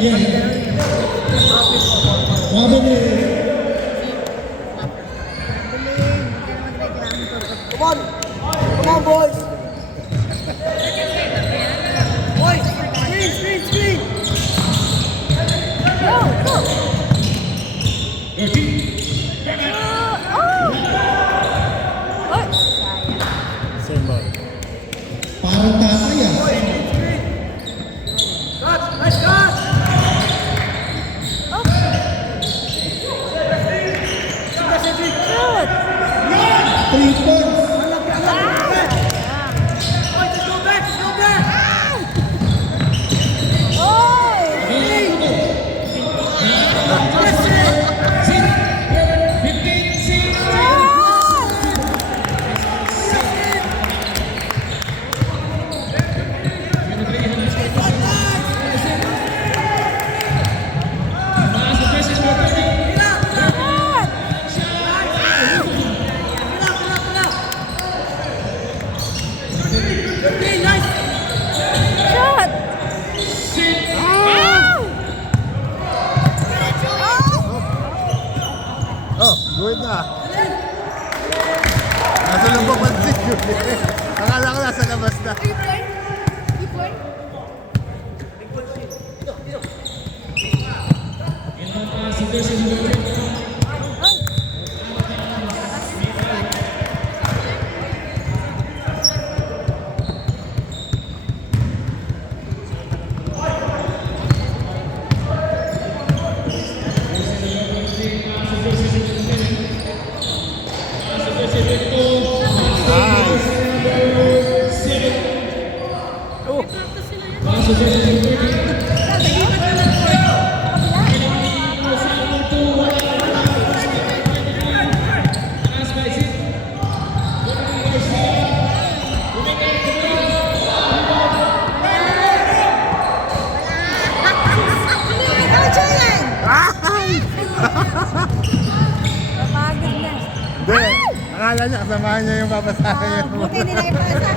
Come on! Come on, boys! Boys! Screen! Go! Same ball. Parang tama yan. Cut! Nice cut! Shoot! 3 points. Boys, let's go back! Oh, good na. Nasa lubang pansit yun. Akala ko nasa labas na. Hindi. Akala niya kasamahan niya yung papasahin niya. Buti hindi na ipasa.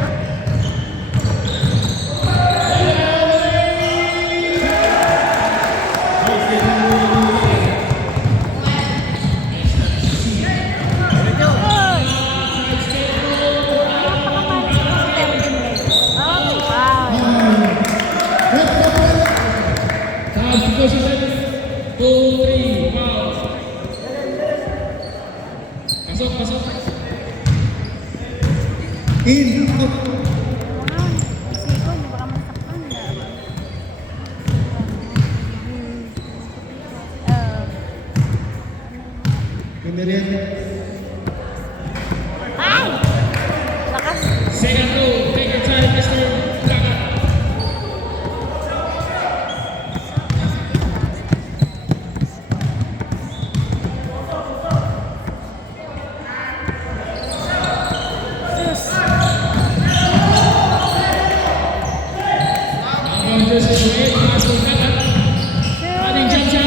In. Out. Ganda rin. Second row, take your time, Mr. Kaka. Just wait, pass to Kaka. Ating jump shot.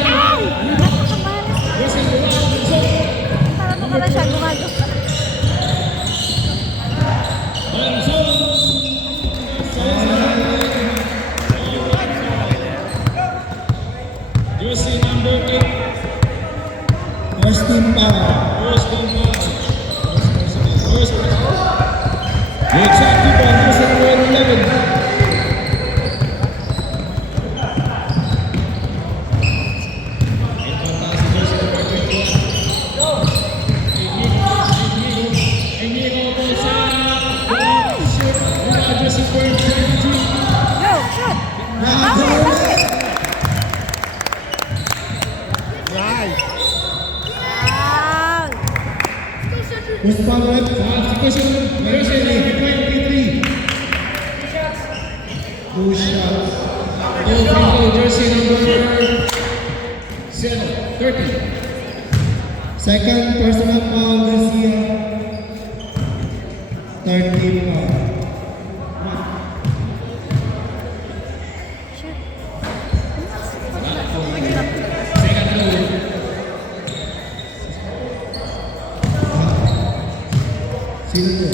Wasn't the last result. Para siya gumagawa. Jersey number 8. First team power. The exact keeper, jersey number 11. First power left. Jersey number 23. 2 shots. Jersey number 30. Second personal foul, Garcia. Third team foul. Sino to?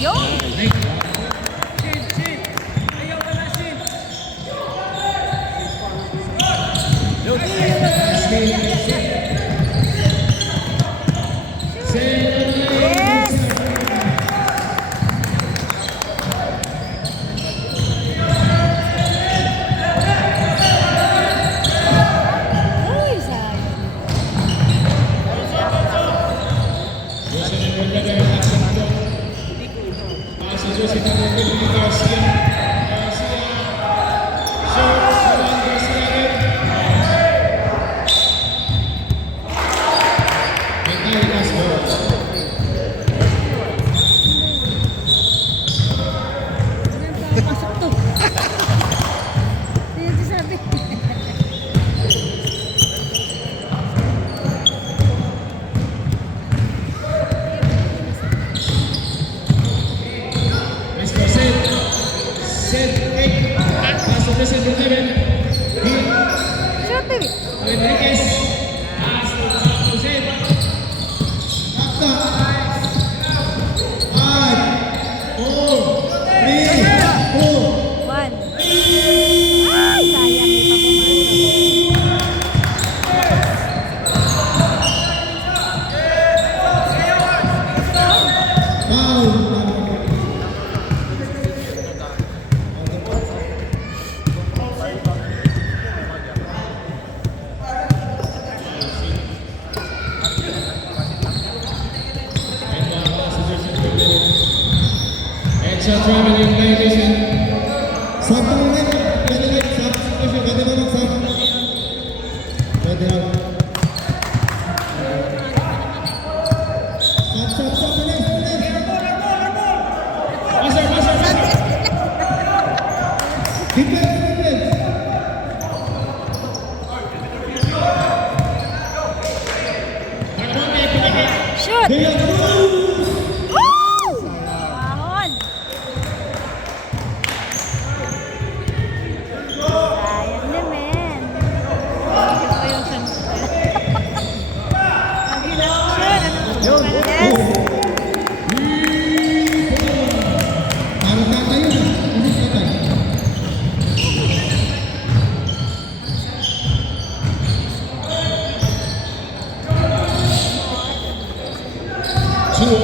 Yo! Set 8. Pasok na sa number 11. Shoot, baby. Rodriguez. Pass to set. Takta. 5, 4, 3, 2. 1. Ay, sayang. Di pa pumasok. Foul. Extra traveling violation. Sakto ulit. Pwede ulit. Sakto. Pwede ba mag-sakto? Pwede lang. Stop. Ulit. Passer. Defense. Marconte, pumikit. Shoot. De La Cruz. Woo! Ahon. Sayang naman. Ito pa yung sunod. Shoot. Yes. Para tayo na. Ulit na tayo. Two.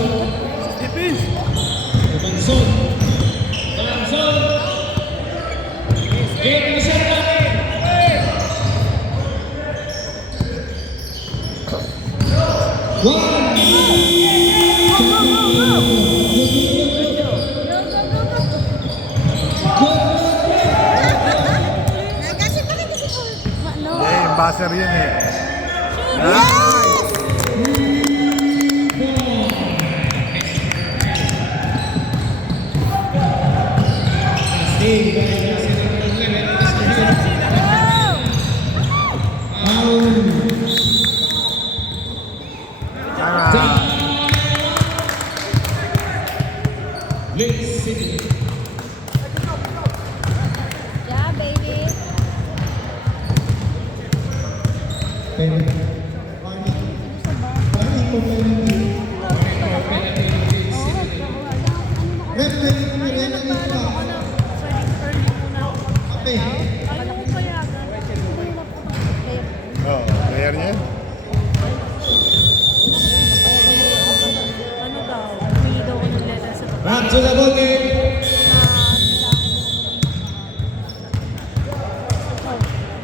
Defense. Banson. Game isa natin. Kasi bakit kasi ko? No. Eh, yung buzzer yun eh. Yes! Stay by the number 11. Sana. Lake City. Yeah, baby. Pwede. Paano ito penalty? Ref, pwede ko rin ang isa. Kape. Oh, player niya yun. Ano daw? Humingi daw ko ng letter sa baba. Back to the ball game.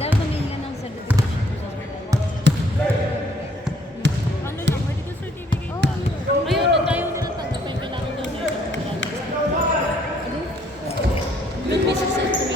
Dapat humingi ka ng certification. Ano lang, medical certificate lang. Ayun, ang tayo nila tanggapin, kailangan daw na ito. Ilang beses